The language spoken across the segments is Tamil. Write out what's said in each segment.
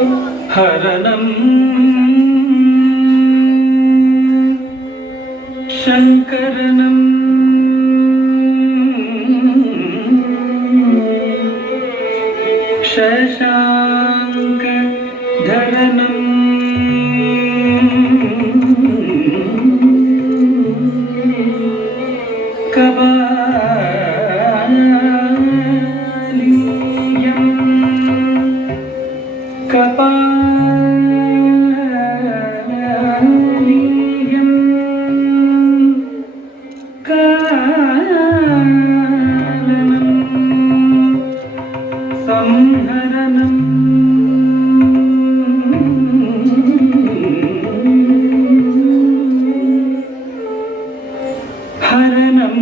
हरणं शङ्करनं शशाङ्कधरनं कपालियं कपालियं कालनं संहरणं हरणं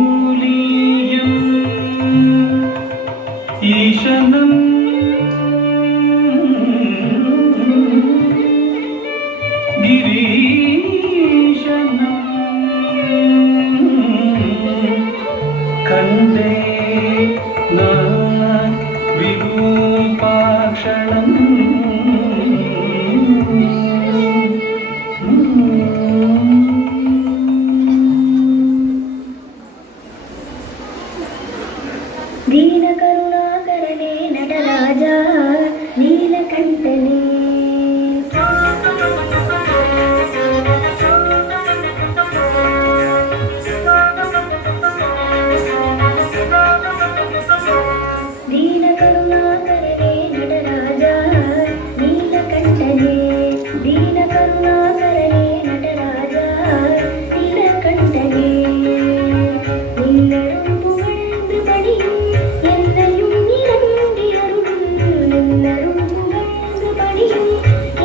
शूलीयम् ईशनं गिरीशनं कन्दे न विरूपाक्षणम् दीनकरुणाकरणे नटराजा नीलकण्ठने दीनकरुणाकरणे नटराजा नीलकण्ठने दीनकरुणाकरणे नटराजा नीलकण्ठने निन्नरुं पुगழ்ந்து பணியும் என்னையும் நிரம்பி அருளும் நின்னரும் புகழ்ந்து பணியும்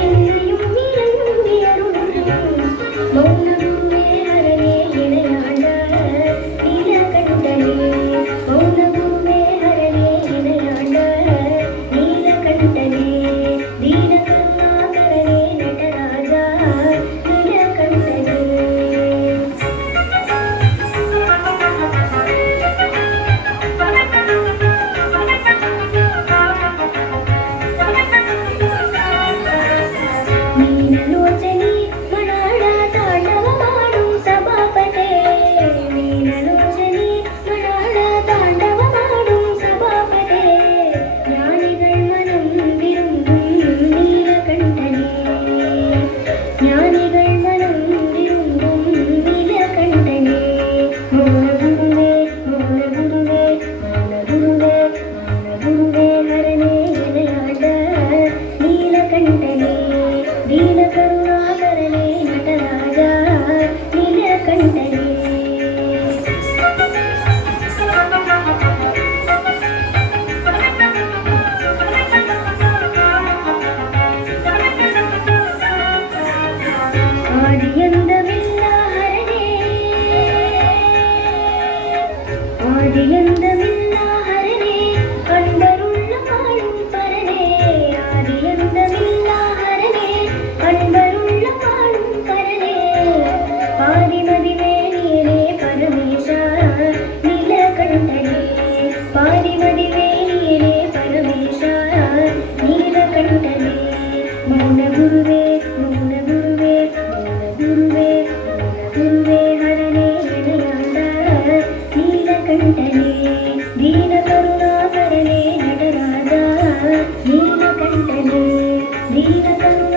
என்னையும் நிரம்பி அருளும் மௌன குருவே ஹரனே இணையாண்ட நீலகண்டனே மௌன குருவே ஹரனே இணையாண்ட நீலகண்டனே दीनकरुणाकरणे नटराजा नीलकण्ठने मीनलोचनी मणाळ ताण्डव माडुं सभापते मीनलोचनी मणाळ ताण्डव माडुं सभापते ज्ञानिगळ मनं विरुंदुं नीलकण्ठने ज्ञानिगळ मनं विरुंदुं नीलकण्ठने मौन गुरुवे मौन गुरुवे मौन गुरुवे मौन गुरुवे हरणे इणयाण्ड नीलकण्ठने दीनकरुणाकरणे नटराजा नीलकण्ठने ஆதியந்தமில்ல ஹரனே ஆதியந்தமில்ல ஹரனே அன்பருள்ள காணும் பரனே ஆதியந்தமில்ல ஹரனே அன்பருள்ள காணும் பரனே பாதிமதிவேணியனே பரமேசா நீலகண்டனே பாதிமதிவேணியனே பரமேசா நீலகண்டனே மௌன குருவே மௌன குருவே மௌன குருவே மௌன குருவே ஹரனே இணையாண்ட நீலகண்டனே दीनकरुणाकरणे नटराजा नीलकण्ठने दीनकरुणा